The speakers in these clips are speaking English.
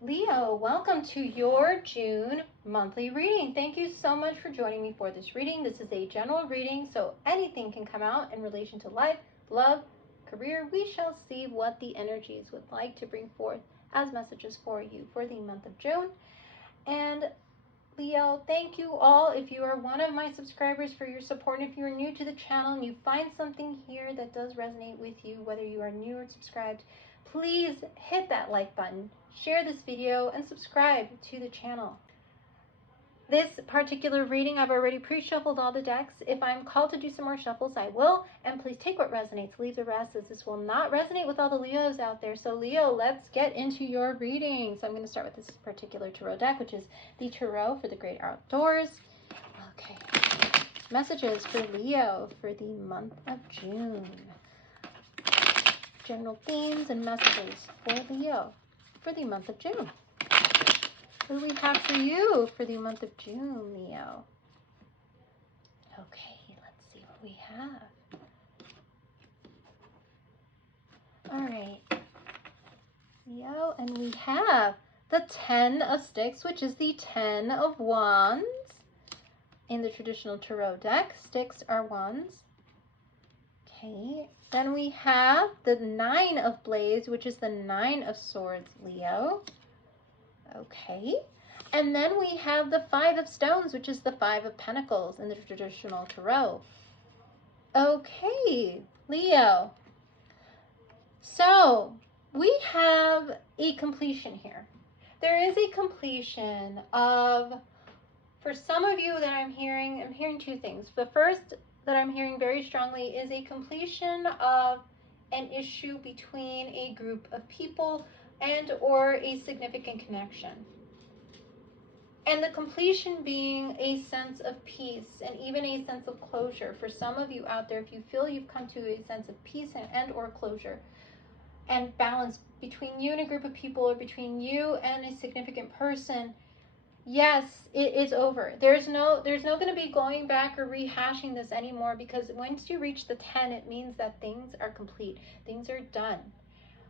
Leo, welcome to your June monthly reading. Thank you so much for joining me for this reading. This is a general reading, so anything can come out in relation to life, love, career. We shall see what the energies would like to bring forth as messages for you for the month of June. And Leo, thank you all. If you are one of my subscribers, for your support, and if you're new to the channel and you find something here that does resonate with you, whether you are new or subscribed, please hit that like button, share this video, and subscribe to the channel. This particular reading, I've already pre-shuffled all the decks. If I'm called to do some more shuffles, I will. And please take what resonates, leave the rest, as this will not resonate with all the Leos out there. So Leo, let's get into your reading. So I'm going to start with this particular tarot deck, which is the Tarot for the Great Outdoors. Okay. Messages for Leo for the month of June. General themes and messages for Leo for the month of June. What do we have for you for the month of June, Leo? Okay, let's see what we have. All right, Leo, and we have the 10 of Sticks, which is the 10 of Wands. In the traditional tarot deck, sticks are wands. Okay, then we have the 9 of Blades, which is the 9 of Swords, Leo. Okay. And then we have the 5 of Stones, which is the 5 of Pentacles in the traditional tarot. Okay, Leo. So we have a completion here. There is a completion of, for some of you that I'm hearing two things. The first that I'm hearing very strongly is a completion of an issue between a group of people and or a significant connection. And the completion being a sense of peace and even a sense of closure. For some of you out there, if you feel you've come to a sense of peace and or closure and balance between you and a group of people, or between you and a significant person, yes, it is over. There's no going to be going back or rehashing this anymore, because once you reach the 10, it means that things are complete. Things are done.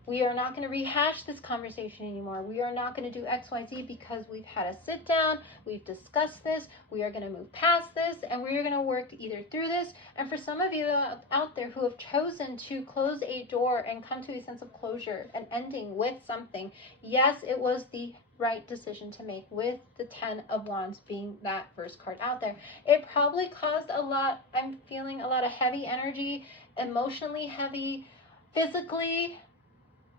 We are not going to rehash this conversation anymore. We are not going to do XYZ, because we've had a sit down, we've discussed this, we are going to move past this, and we are going to work either through this. And for some of you out there who have chosen to close a door and come to a sense of closure and ending with something, yes, it was the right decision to make, with the 10 of Wands being that first card out there. It probably caused a lot, I'm feeling a lot of heavy energy, emotionally heavy, physically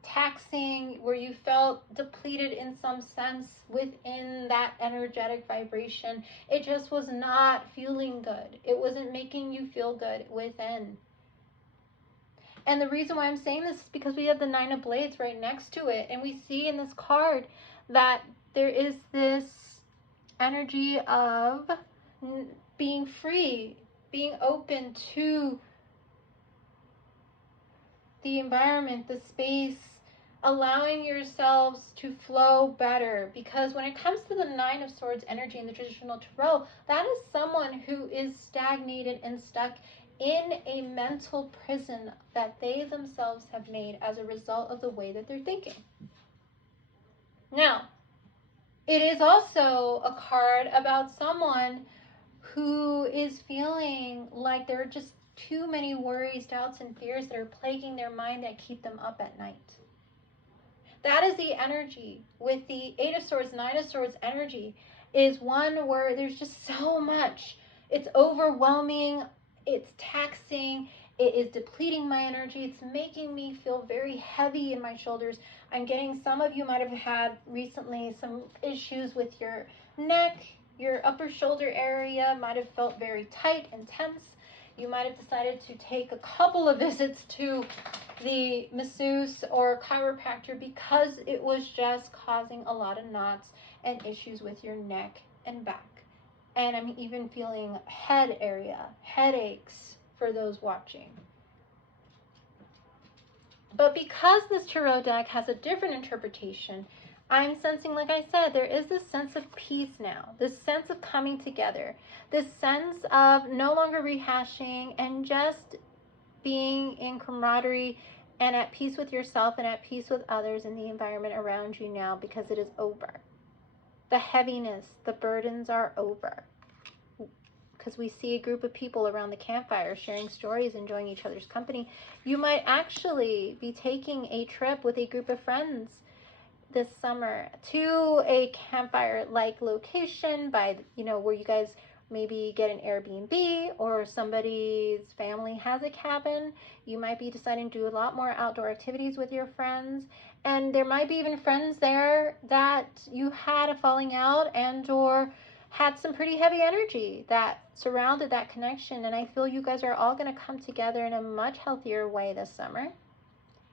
taxing, where you felt depleted in some sense within that energetic vibration. It just was not feeling good. It wasn't making you feel good within. And the reason why I'm saying this is because we have the 9 of Blades right next to it, and we see in this card that there is this energy of being free, being open to the environment, the space, allowing yourselves to flow better. Because when it comes to the 9 of Swords energy in the traditional tarot, that is someone who is stagnated and stuck in a mental prison that they themselves have made as a result of the way that they're thinking. Now, it is also a card about someone who is feeling like there are just too many worries, doubts, and fears that are plaguing their mind that keep them up at night. That is the energy with the 8 of Swords, 9 of Swords energy, is one where there's just so much. It's overwhelming, it's taxing, it is depleting my energy, it's making me feel very heavy in my shoulders. I'm getting, some of you might have had recently some issues with your neck, your upper shoulder area might have felt very tight and tense. You might have decided to take a couple of visits to the masseuse or chiropractor because it was just causing a lot of knots and issues with your neck and back. And I'm even feeling head area, headaches for those watching. But because this tarot deck has a different interpretation, I'm sensing, like I said, there is this sense of peace now, this sense of coming together, this sense of no longer rehashing and just being in camaraderie and at peace with yourself and at peace with others in the environment around you now, because it is over. The heaviness, the burdens are over. Because we see a group of people around the campfire sharing stories, enjoying each other's company. You might actually be taking a trip with a group of friends this summer to a campfire-like location by, where you guys maybe get an Airbnb, or somebody's family has a cabin. You might be deciding to do a lot more outdoor activities with your friends. And there might be even friends there that you had a falling out and or had some pretty heavy energy that surrounded that connection. And I feel you guys are all going to come together in a much healthier way this summer.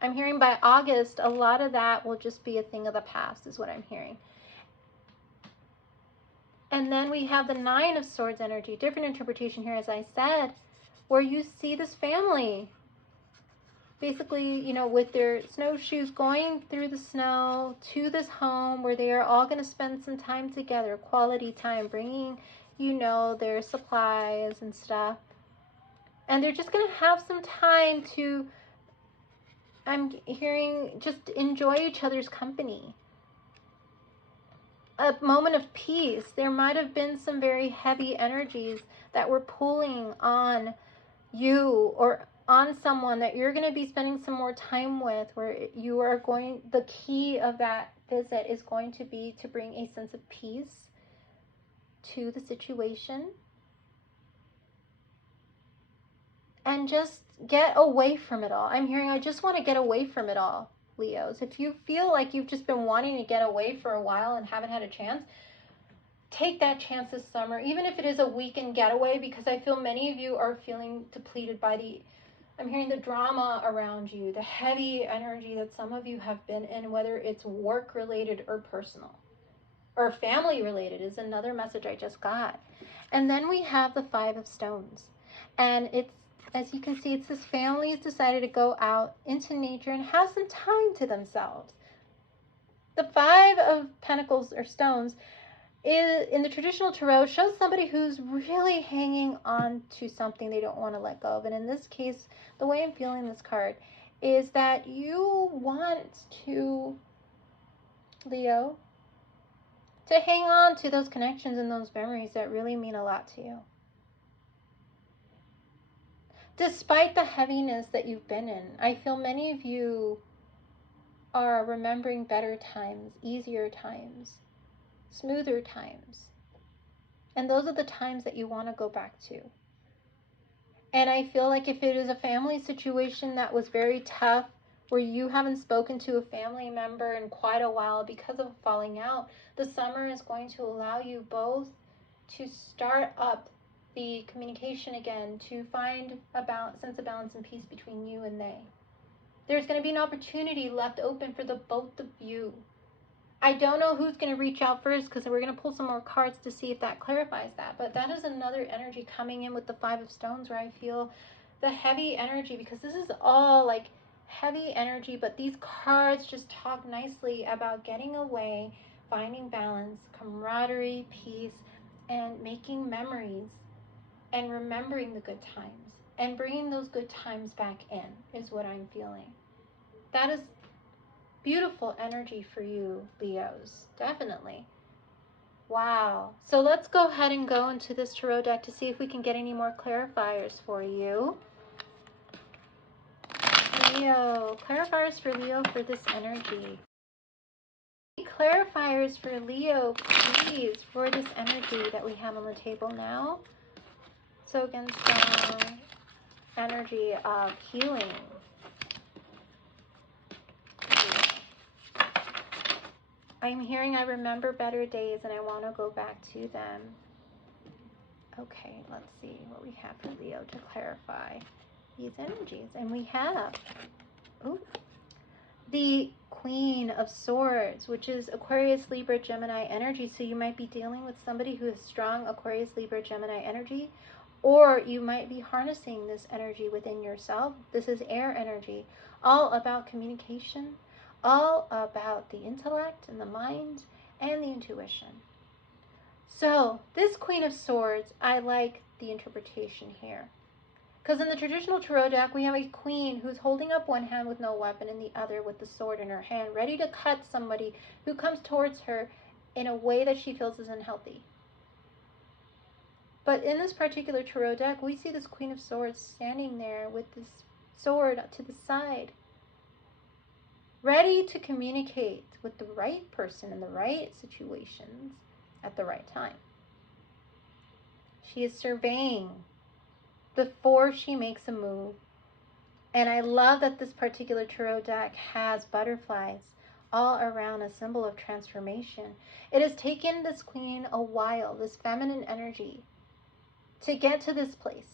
I'm hearing by August, a lot of that will just be a thing of the past, is what I'm hearing. And then we have the Nine of Swords energy, different interpretation here, as I said, where you see this family basically, with their snowshoes going through the snow to this home where they are all going to spend some time together, quality time, bringing, their supplies and stuff. And they're just going to have some time to, I'm hearing, just enjoy each other's company. A moment of peace. There might have been some very heavy energies that were pulling on you or on someone that you're going to be spending some more time with, where you are going, the key of that visit is going to be to bring a sense of peace to the situation and just get away from it all. I'm hearing, I just want to get away from it all, Leos. If you feel like you've just been wanting to get away for a while and haven't had a chance, take that chance this summer, even if it is a weekend getaway, because I feel many of you are feeling depleted by I'm hearing the drama around you, the heavy energy that some of you have been in, whether it's work related or personal or family related, is another message I just got. And then we have the Five of Stones. And it's, as you can see, it's this family has decided to go out into nature and have some time to themselves. The Five of Pentacles or stones in the traditional tarot shows somebody who's really hanging on to something they don't want to let go of. And in this case, the way I'm feeling this card is that you want to, Leo, to hang on to those connections and those memories that really mean a lot to you. Despite the heaviness that you've been in, I feel many of you are remembering better times, easier times, smoother times. And those are the times that you want to go back to. And I feel like if it is a family situation that was very tough, where you haven't spoken to a family member in quite a while because of falling out, the summer is going to allow you both to start up the communication again, to find a sense of balance and peace between you and they. There's going to be an opportunity left open for the both of you. I don't know who's going to reach out first, because we're going to pull some more cards to see if that clarifies that. But that is another energy coming in with the Five of Stones, where I feel the heavy energy, because this is all like heavy energy, but these cards just talk nicely about getting away, finding balance, camaraderie, peace, and making memories and remembering the good times and bringing those good times back in is what I'm feeling. That is beautiful energy for you, Leos. Definitely. Wow. So let's go ahead and go into this tarot deck to see if we can get any more clarifiers for you. Leo. Clarifiers for Leo for this energy. Clarifiers for Leo, please, for this energy that we have on the table now. So again, strong energy of healing. I'm hearing I remember better days and I want to go back to them. Okay, let's see what we have for Leo to clarify these energies. And we have the Queen of Swords, which is Aquarius, Libra, Gemini energy. So you might be dealing with somebody who has strong Aquarius, Libra, Gemini energy, or you might be harnessing this energy within yourself. This is air energy, all about communication, all about the intellect and the mind and the intuition. So this Queen of Swords, I like the interpretation here, Because in the traditional tarot deck, we have a queen who's holding up one hand with no weapon and the other with the sword in her hand, ready to cut somebody who comes towards her in a way that she feels is unhealthy. But in this particular tarot deck, we see this Queen of Swords standing there with this sword to the side, ready to communicate with the right person in the right situations at the right time. She is surveying before she makes a move. And I love that this particular tarot deck has butterflies all around, a symbol of transformation. It has taken this queen a while, this feminine energy, to get to this place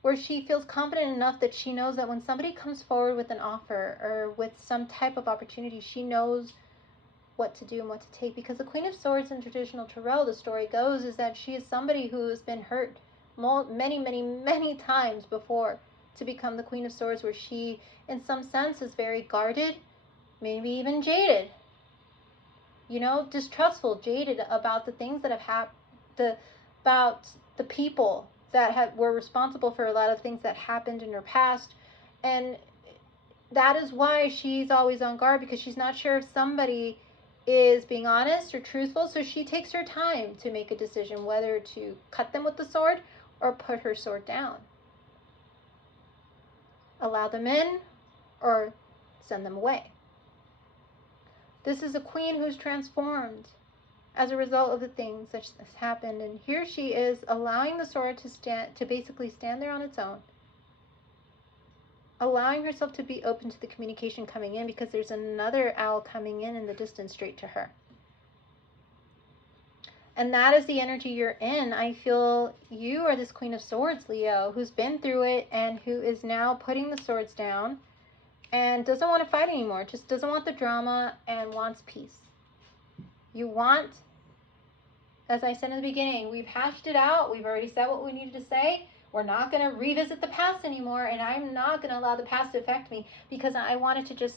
where she feels confident enough that she knows that when somebody comes forward with an offer or with some type of opportunity, she knows what to do and what to take. Because the Queen of Swords in traditional tarot, the story goes, is that she is somebody who has been hurt many times before to become the Queen of Swords, where she, in some sense, is very guarded, maybe even jaded, distrustful, jaded about the things that have happened, about the people that were responsible for a lot of things that happened in her past. And that is why she's always on guard, because she's not sure if somebody is being honest or truthful. So she takes her time to make a decision whether to cut them with the sword or put her sword down. Allow them in or send them away. This is a queen who's transformed as a result of the things that has happened. And here she is allowing the sword to basically stand there on its own, allowing herself to be open to the communication coming in, because there's another owl coming in the distance straight to her. And that is the energy you're in. I feel you are this Queen of Swords, Leo, who's been through it and who is now putting the swords down and doesn't want to fight anymore, just doesn't want the drama and wants peace. You want, as I said in the beginning, we've hashed it out. We've already said what we needed to say. We're not going to revisit the past anymore, and I'm not going to allow the past to affect me, because I want it to just,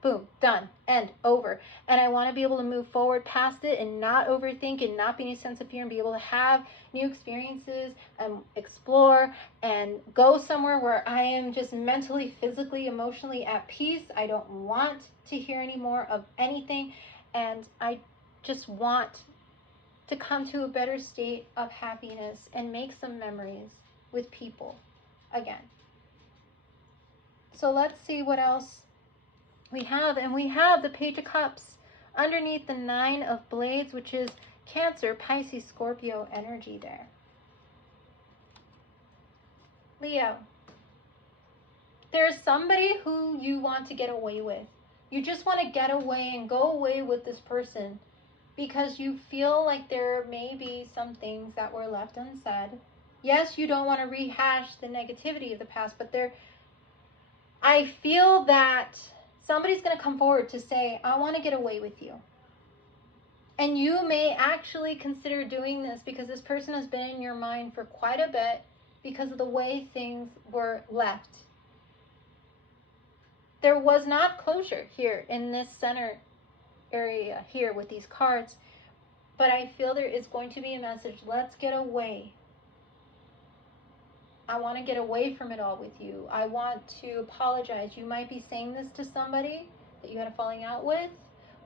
boom, done, end, over. And I want to be able to move forward past it and not overthink and not be any sense of fear, and be able to have new experiences and explore and go somewhere where I am just mentally, physically, emotionally at peace. I don't want to hear any more of anything, and I just want to come to a better state of happiness and make some memories with people again. So let's see what else we have. And we have the Page of Cups underneath the Nine of Blades, which is Cancer, Pisces, Scorpio energy there. Leo, there is somebody who you want to get away with. You just want to get away and go away with this person, because you feel like there may be some things that were left unsaid. Yes, you don't want to rehash the negativity of the past, but I feel that somebody's going to come forward to say, I want to get away with you. And you may actually consider doing this because this person has been in your mind for quite a bit because of the way things were left. There was not closure here in this center area here with these cards, but I feel there is going to be a message. Let's get away. I want to get away from it all with you. I want to apologize. You might be saying this to somebody that you had a falling out with,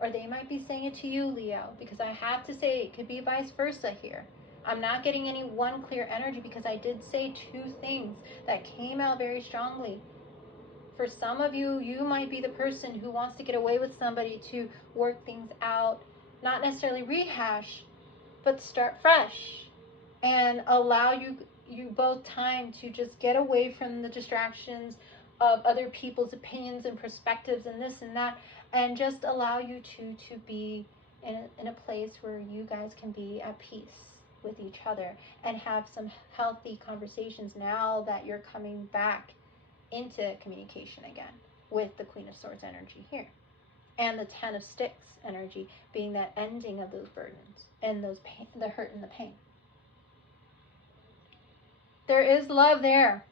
or they might be saying it to you, Leo, because I have to say it could be vice versa here. I'm not getting any one clear energy, because I did say two things that came out very strongly. For some of you, you might be the person who wants to get away with somebody to work things out, not necessarily rehash, but start fresh and allow you both time to just get away from the distractions of other people's opinions and perspectives and this and that, and just allow you to be in a place where you guys can be at peace with each other and have some healthy conversations now that you're coming back into communication again with the Queen of Swords energy here. And the Ten of Sticks energy being that ending of those burdens and those pain, the hurt and the pain. There is love there.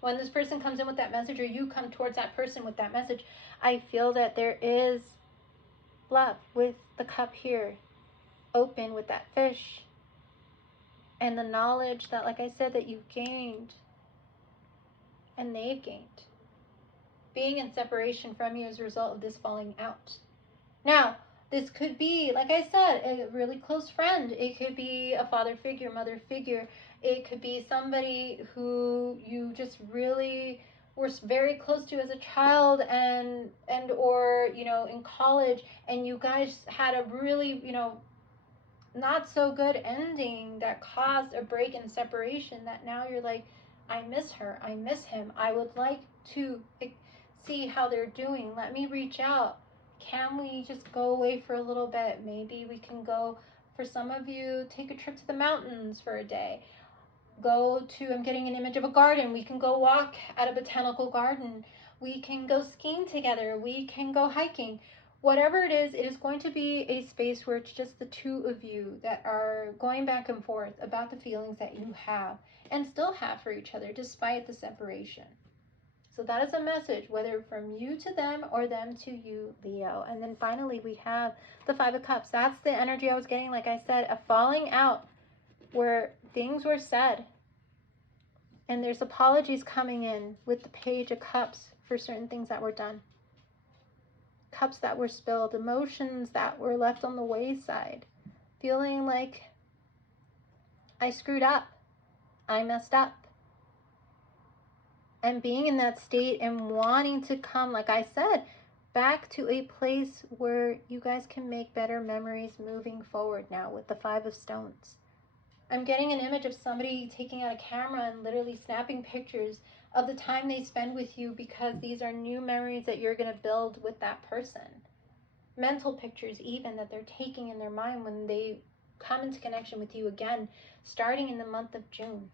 When this person comes in with that message, or you come towards that person with that message, I feel that there is love with the cup here, open with that fish, and the knowledge that, like I said, that you've gained and they've gained. Being in separation from you as a result of this falling out. Now, this could be, like I said, a really close friend. It could be a father figure, mother figure. It could be somebody who you just really were very close to as a child and or, you know, in college, and you guys had a really, you know, not so good ending that caused a break in separation, that now you're like, I miss her, I miss him, I would like to see how they're doing, let me reach out, can we just go away for a little bit, maybe we can go, for some of you, take a trip to the mountains for a day, go to, I'm getting an image of a garden, we can go walk at a botanical garden, we can go skiing together, we can go hiking. Whatever it is going to be a space where it's just the two of you that are going back and forth about the feelings that you have and still have for each other despite the separation. So that is a message, whether from you to them or them to you, Leo. And then finally we have the Five of Cups. That's the energy I was getting, like I said, a falling out where things were said and there's apologies coming in with the Page of Cups for certain things that were done. Cups that were spilled, emotions that were left on the wayside, feeling like I screwed up, I messed up. And being in that state and wanting to come, like I said, back to a place where you guys can make better memories moving forward now with the Five of Stones. I'm getting an image of somebody taking out a camera and literally snapping pictures of the time they spend with you, because these are new memories that you're going to build with that person. Mental pictures even that they're taking in their mind when they come into connection with you again, starting in the month of June.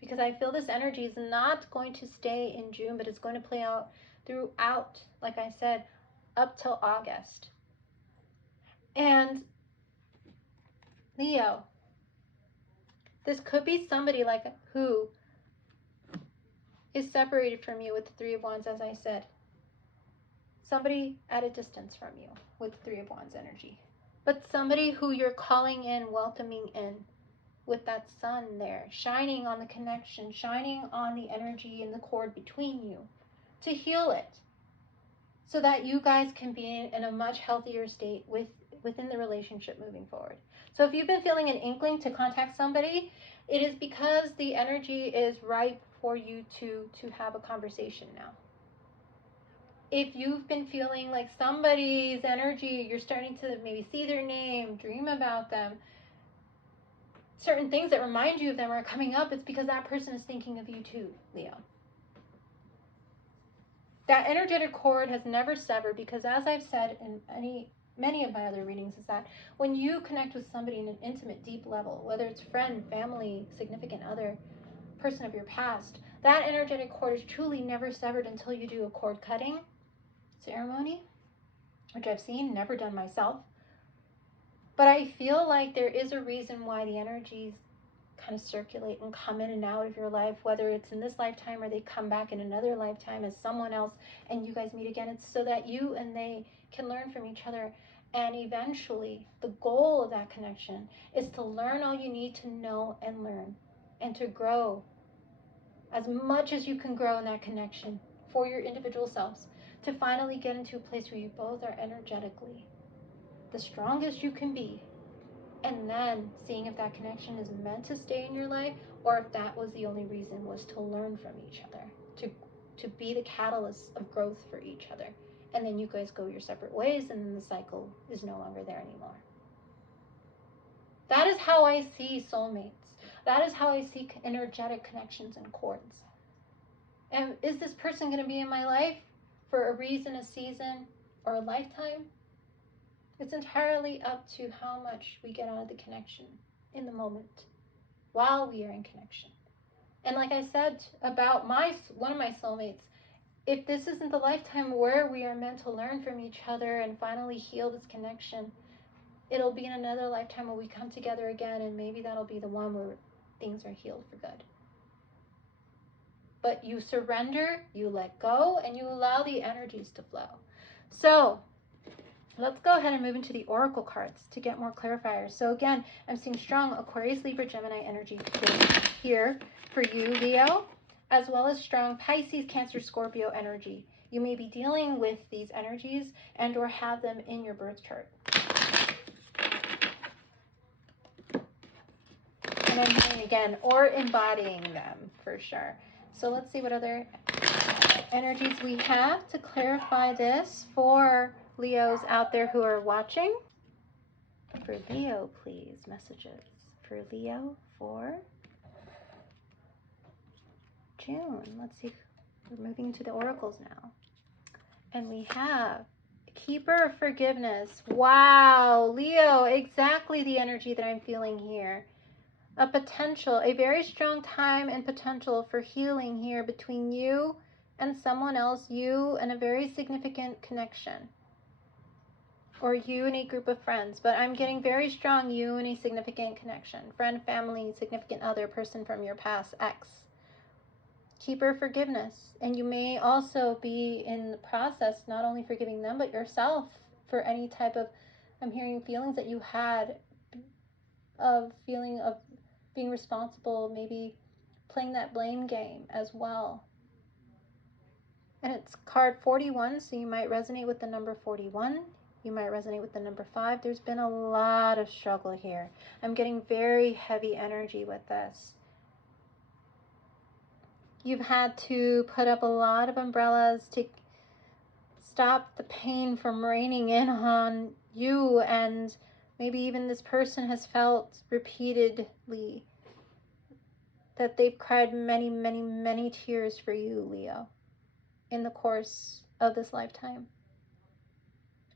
Because I feel this energy is not going to stay in June, but it's going to play out throughout, like I said, up till August. And Leo, this could be somebody like who is separated from you with the Three of Wands, as I said. Somebody at a distance from you with the Three of Wands energy. But somebody who you're calling in, welcoming in, with that sun there, shining on the connection, shining on the energy and the cord between you to heal it, so that you guys can be in a much healthier state within the relationship moving forward. So if you've been feeling an inkling to contact somebody, it is because the energy is ripe for you to have a conversation now. If you've been feeling like somebody's energy, you're starting to maybe see their name, dream about them, certain things that remind you of them are coming up, it's because that person is thinking of you too, Leo. That energetic cord has never severed, because as I've said in many of my other readings, is that when you connect with somebody in an intimate, deep level, whether it's friend, family, significant other, person of your past, that energetic cord is truly never severed until you do a cord cutting ceremony, which I've seen, never done myself. But I feel like there is a reason why the energies kind of circulate and come in and out of your life, whether it's in this lifetime or they come back in another lifetime as someone else and you guys meet again. It's so that you and they can learn from each other. And eventually, the goal of that connection is to learn all you need to know and learn, and to grow as much as you can grow in that connection for your individual selves, to finally get into a place where you both are energetically the strongest you can be, and then seeing if that connection is meant to stay in your life, or if that was the only reason was to learn from each other, to be the catalyst of growth for each other. And then you guys go your separate ways, and then the cycle is no longer there anymore. That is how I see soulmates. That is how I see energetic connections and cords. And is this person going to be in my life for a reason, a season, or a lifetime? It's entirely up to how much we get out of the connection in the moment while we are in connection. And like I said about one of my soulmates, if this isn't the lifetime where we are meant to learn from each other and finally heal this connection, it'll be in another lifetime where we come together again, and maybe that'll be the one where things are healed for good. But you surrender, you let go, and you allow the energies to flow. So let's go ahead and move into the oracle cards to get more clarifiers. So again, I'm seeing strong Aquarius, Libra, Gemini energy here for you, Leo. as well as strong Pisces, Cancer, Scorpio energy. You may be dealing with these energies and or have them in your birth chart. And I'm hearing again, or embodying them for sure. So let's see what other energies we have to clarify this for Leos out there who are watching. For Leo, please, messages. For Leo for June. Let's see. We're moving to the oracles now. And we have Keeper of Forgiveness. Wow, Leo, exactly the energy that I'm feeling here. A potential, a very strong time and potential for healing here between you and someone else, you and a very significant connection. Or you and a group of friends. But I'm getting very strong you and a significant connection. Friend, family, significant other, person from your past, ex. Keeper of Forgiveness. And you may also be in the process not only forgiving them but yourself for any type of, I'm hearing feelings that you had of feeling of being responsible, maybe playing that blame game as well. And it's card 41, so you might resonate with the number 41. You might resonate with the number 5. There's been a lot of struggle here. I'm getting very heavy energy with this. You've had to put up a lot of umbrellas to stop the pain from raining in on you, and maybe even this person has felt repeatedly that they've cried many, many, many tears for you, Leo, in the course of this lifetime.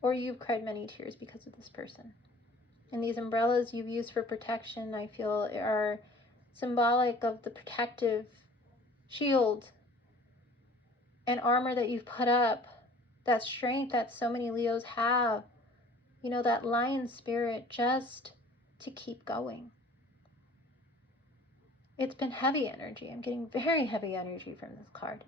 Or you've cried many tears because of this person. And these umbrellas you've used for protection, I feel, are symbolic of the protective shield and armor that you've put up, that strength that so many Leos have, you know, that lion spirit just to keep going. It's been heavy energy. I'm getting very heavy energy from this card.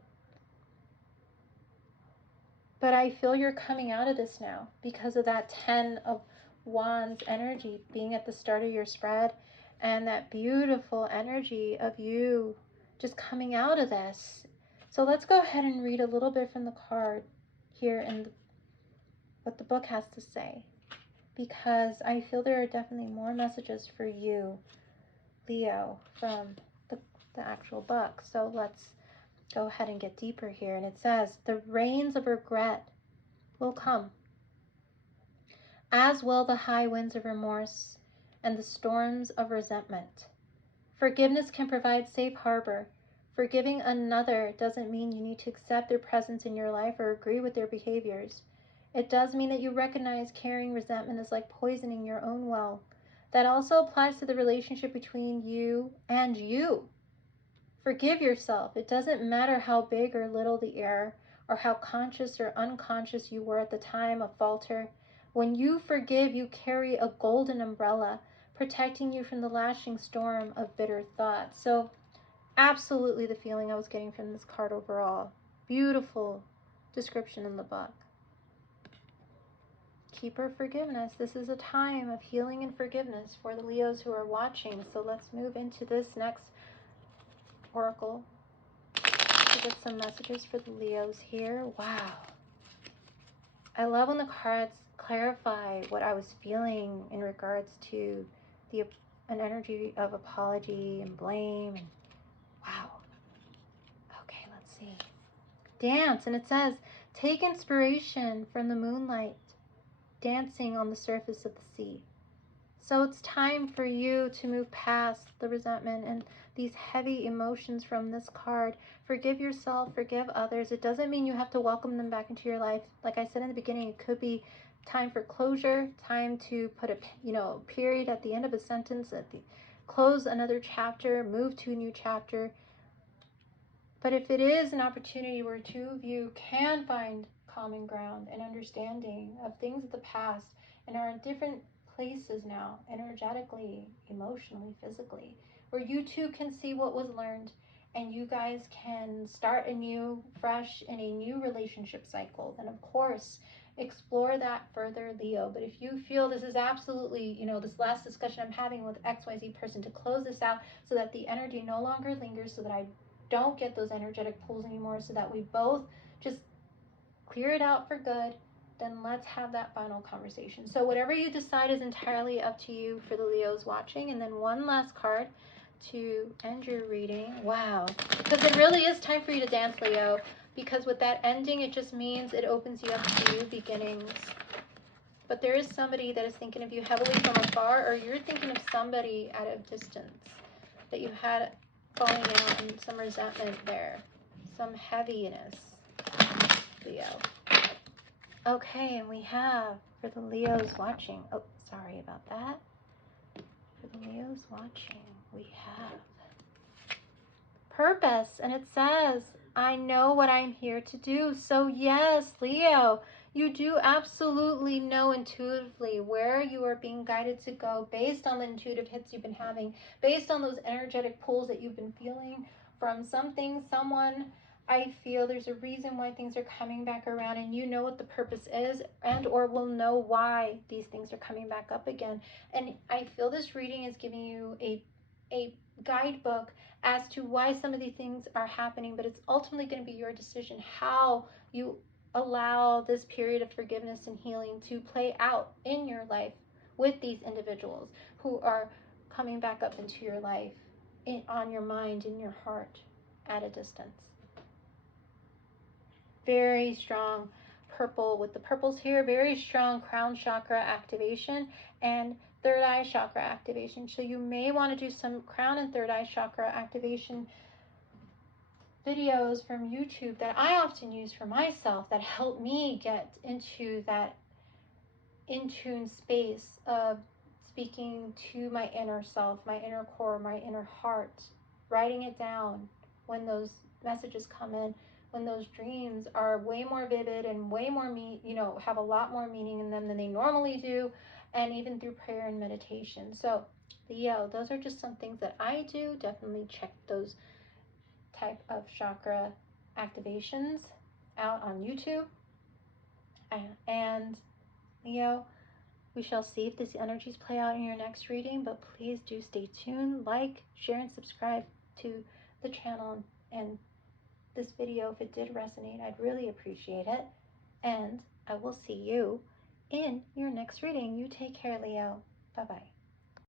But I feel you're coming out of this now because of that 10 of Wands energy being at the start of your spread, and that beautiful energy of you just coming out of this. So let's go ahead and read a little bit from the card here and what the book has to say, because I feel there are definitely more messages for you, Leo, from the actual book. So let's go ahead and get deeper here. And it says, the rains of regret will come, as will the high winds of remorse and the storms of resentment. Forgiveness can provide safe harbor. Forgiving another doesn't mean you need to accept their presence in your life or agree with their behaviors. It does mean that you recognize carrying resentment is like poisoning your own well. That also applies to the relationship between you and you. Forgive yourself. It doesn't matter how big or little the error, or how conscious or unconscious you were at the time of falter. When you forgive, you carry a golden umbrella, protecting you from the lashing storm of bitter thoughts. So absolutely the feeling I was getting from this card overall. Beautiful description in the book. Keeper of Forgiveness. This is a time of healing and forgiveness for the Leos who are watching. So let's move into this next oracle to get some messages for the Leos here. Wow. I love when the cards clarify what I was feeling in regards to an energy of apology and blame. And wow. Okay, let's see. Dance, and it says, take inspiration from the moonlight dancing on the surface of the sea. So it's time for you to move past the resentment and these heavy emotions from this card. Forgive yourself, forgive others. It doesn't mean you have to welcome them back into your life. Like I said in the beginning, it could be time for closure, time to put a period at the end of a sentence, close another chapter, move to a new chapter. But if it is an opportunity where two of you can find common ground and understanding of things of the past and are in different places now, energetically, emotionally, physically, where you two can see what was learned and you guys can start anew, fresh, in a new relationship cycle, then of course, explore that further, Leo. But if you feel this is absolutely, this last discussion I'm having with XYZ person to close this out so that the energy no longer lingers, so that I don't get those energetic pulls anymore, so that we both just clear it out for good, then let's have that final conversation. So whatever you decide is entirely up to you for the Leos watching. And then one last card to end your reading. Wow. Because it really is time for you to dance, Leo. Because with that ending, it just means it opens you up to new beginnings. But there is somebody that is thinking of you heavily from afar, or you're thinking of somebody at a distance that you had falling out, and some resentment there, some heaviness, Leo. Okay, and we have, for the Leos watching, oh, sorry about that. For the Leos watching, we have purpose, and it says, I know what I'm here to do. So yes, Leo, you do absolutely know intuitively where you are being guided to go based on the intuitive hits you've been having, based on those energetic pulls that you've been feeling from something, someone. I feel there's a reason why things are coming back around, and you know what the purpose is, and or will know why these things are coming back up again. And I feel this reading is giving you a guidebook as to why some of these things are happening, but it's ultimately going to be your decision how you allow this period of forgiveness and healing to play out in your life with these individuals who are coming back up into your life, on your mind, in your heart, at a distance. Very strong purple with the purples here, very strong crown chakra activation and third eye chakra activation. So you may want to do some crown and third eye chakra activation videos from YouTube that I often use for myself that help me get into that in tune space of speaking to my inner self, my inner core, my inner heart, writing it down when those messages come in, when those dreams are way more vivid and way more have a lot more meaning in them than they normally do, and even through prayer and meditation. So Leo, those are just some things that I do. Definitely check those type of chakra activations out on YouTube. And Leo, we shall see if these energies play out in your next reading, but please do stay tuned, like, share, and subscribe to the channel and this video if it did resonate. I'd really appreciate it. And I will see you in your next reading. You take care, Leo. Bye-bye.